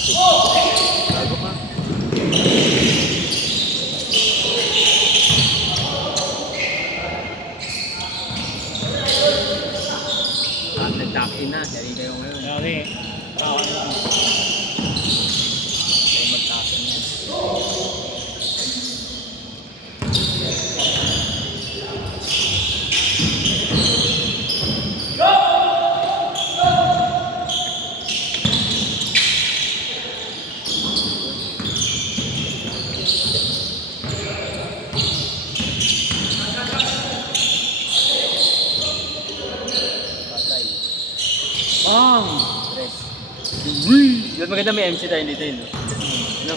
Bago ka. Nag-tap-in na. Dali kayo ngayon. Dali. Kayo mag-tap-in na. Patay. Bang! Press. Uy! Yun maganda may MC tayo dito yun. No?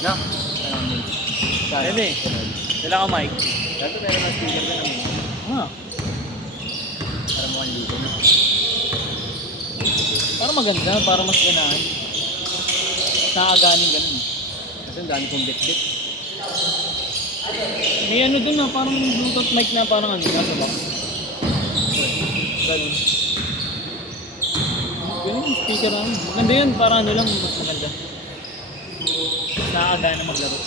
No? Ano yun? Pwede. Dala ka mic. Dato meron ng speaker na naman. Ha? Para mo ang ligo na. Para maganda, para mas ganahan. Nakaganing ganun. Kasi ang dami kong bit-bit. May ano dun na, parang Bluetooth mic na parang ano, nasa box. Ganun. Ganun yung speaker na. Maganda yun, para ano lang, mas maganda. Nakagana maglaro.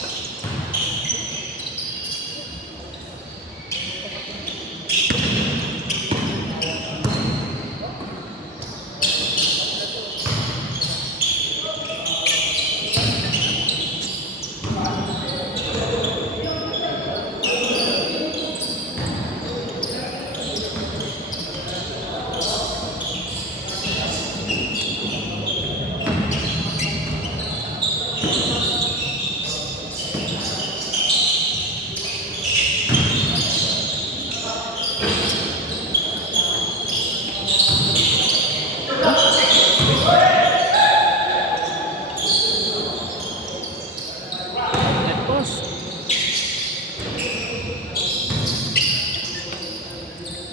Net post.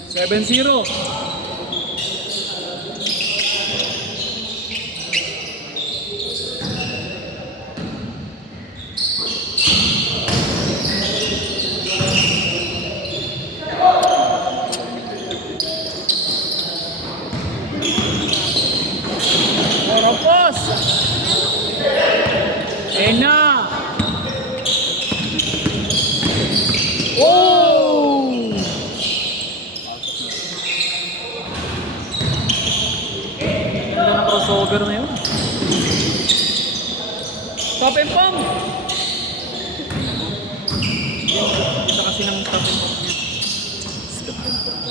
7-0. Moropos. Ena. Oh! Ganda na crossover na yun. Stop and pump! Kita kasi ng stop and pump niya. Stop and pump.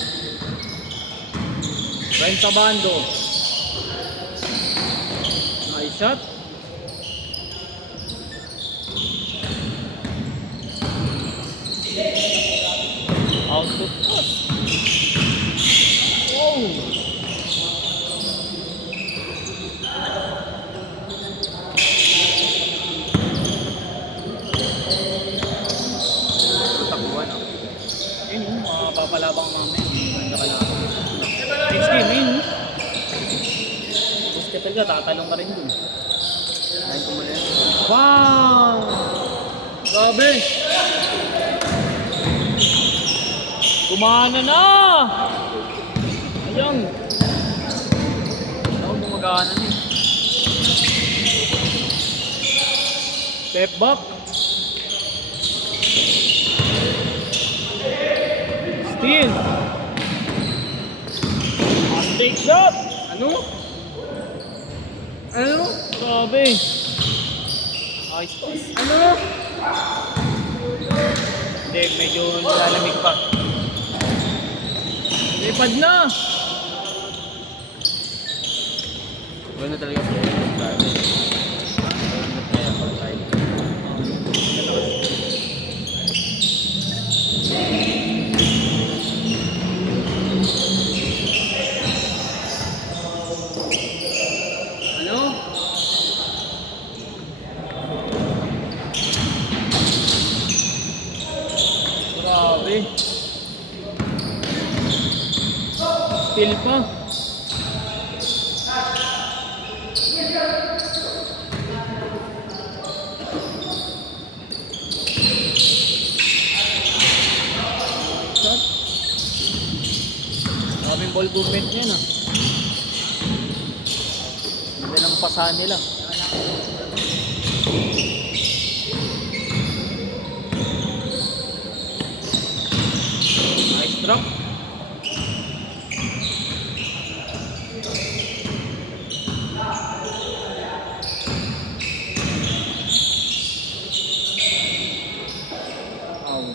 Ryan Tabando. Nice shot. Out to post. Oh! Tabuhan ako. Yun yung mga papalabang mamaya. Ganda ka lang. Next game, yun. Tapos ka talaga, tatalong ka rin dun. Ayun ko muna yan. Wow! Grabe! Gumana na! Ayun! Ako gumagana na eh. Step back! Steal! Take shot! Ano? Ano? Grabe! Nice toss. Ano? Hindi, medyo nilalamig pa. Lipad na! Ganda talaga po. Ganda kaya pag tayo. Ano? Grabe! Steal pa! Shot. Maraming ball movement yan ah. Ganda ng pasahan nila. Nice drop. Foul.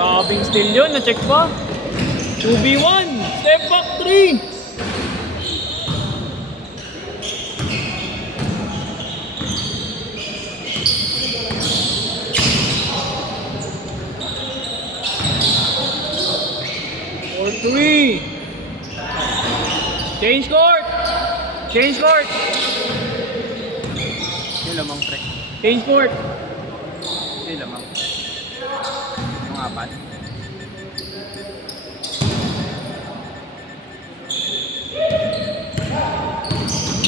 Grabing steal yun, na-check pa. 2v1, step back 3. Or 3. Change court. Change court. Yung lamang pre. Change court. Yung lamang. Yung apat.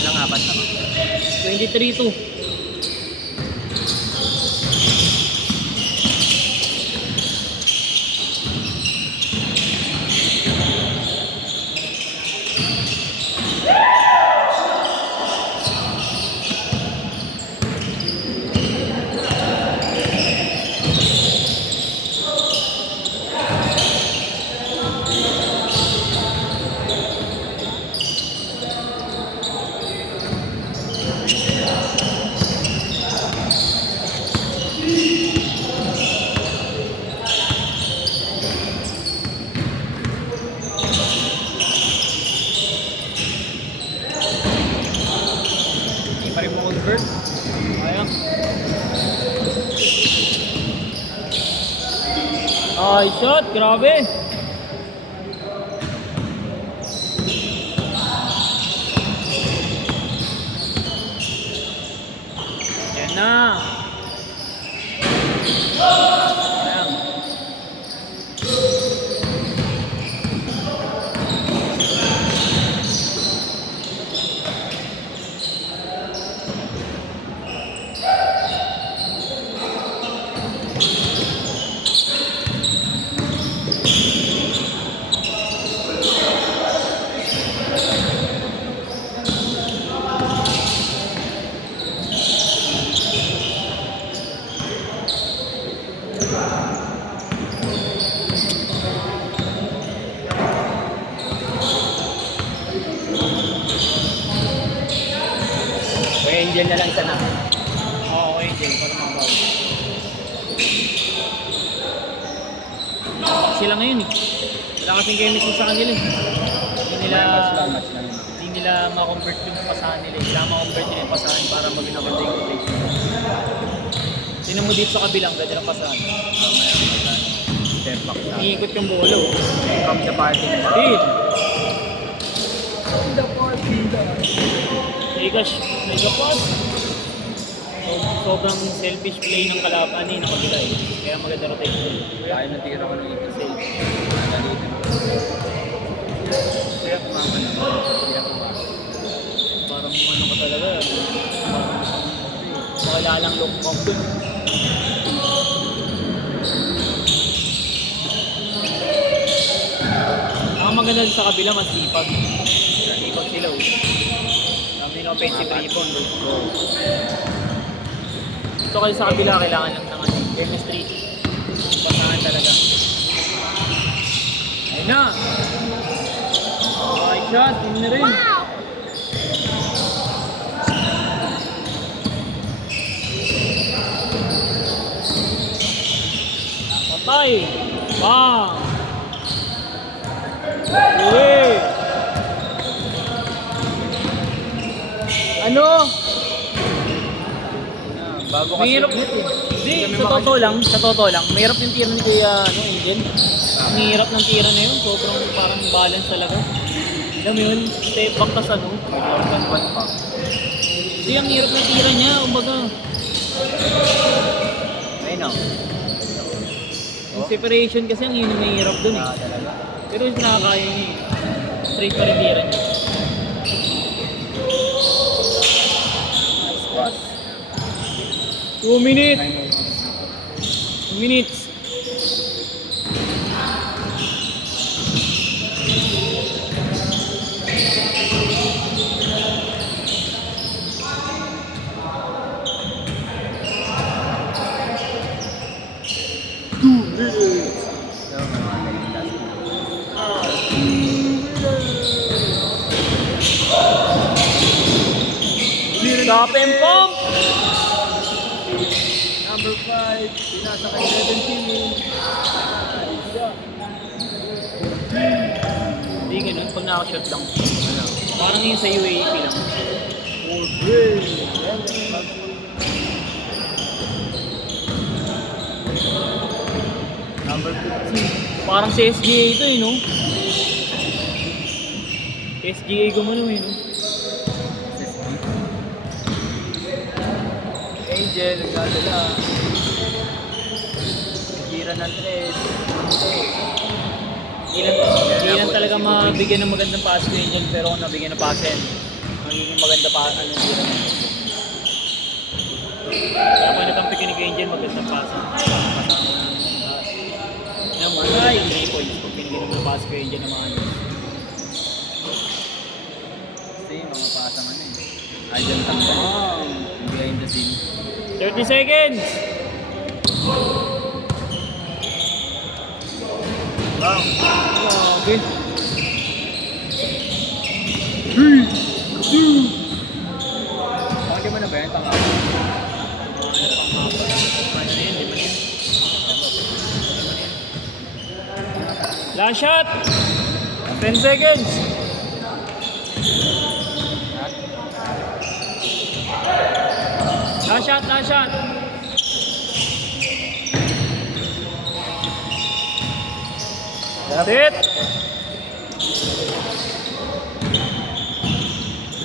Ilang apat naman. 23-2. Hindi pa rin mo convert. Ayan. Ay, shot. Grabe. Yan na. Ayan. Kaya Angel na lang isa na. Oo, okay, Jay. Para mabaw. Sila ngayon eh. Wala kasing chemistry sa kanila eh. Hindi nila, Match lang. hindi nila ma-convert yung pasahan nila eh. Kailangan ma-convert nila yung pasahan para maging maganda yung rotation. Tingnan mo dito sa kabilang, ganda ng pasahan. Step back sa. Iikot yung bolo. From the party. Steal! From the party. Tegash, mega pass. Sobrang selfish play ng kalaban ng kabila eh. Kaya maganda rotation. Kaya natira ko ng ito. Selfish. Kaya kumama naman. Kaya kumama. Parang ano ka talaga. Parang makalang look-off dun. Ang maganda sa kabila, mas sipag. Sipag sila oh. Dami ng offensive rebound. Oh. Ito kayo sa kabila, kailangan lang ng chemistry. Pasahan talaga. Ayun na! Okay shot, yun na rin. Patay! Bang! Uwi! Ano? Bago kasi Mahirap. ulit eh. Hindi, sa totoo lang, mahirap yung tira ni Kuya Angel. Ang hirap ng tira na yun, sobrang parang balance talaga. Alam mo yun, step back tas ano. May more than one pa. Hindi, ang hirap ng tira niya, kumbaga. Ayun o. Yung separation kasi ang yun yung mahirap dun eh. Talaga. Pero yung nakakaya niya eh. Straight pa rin tira niya. Nice pass. 2 minutes! minutes. Stop and pump! Number 5, pinasa kay 17. Hindi ganun, pag nakashot lang. Ano? Parang yung sa UAP lang. Number 15. Parang sa SGA ito eh, no? SGA gumano eh, no? Angel, nagdadala. Tira ng 3. Hindi lang talaga mabigyan ng magandang pass ko Angel, pero kung nabigyan ng pass yan, magiging maganda pa ano tira. Kaya pag nakampi ni Angel, magandang pass. Yung mga 3 points, pag binigyan ng pass ko Angel ng mga ano. Kasi mga pasang ano eh. Ay, dyan tambang. Behind the scene. 30 seconds! Wow. Grabe. 3, 2. Okay mo na ba yan? Pang-apat. Last shot! 10 seconds! Last shot, last shot! That's it!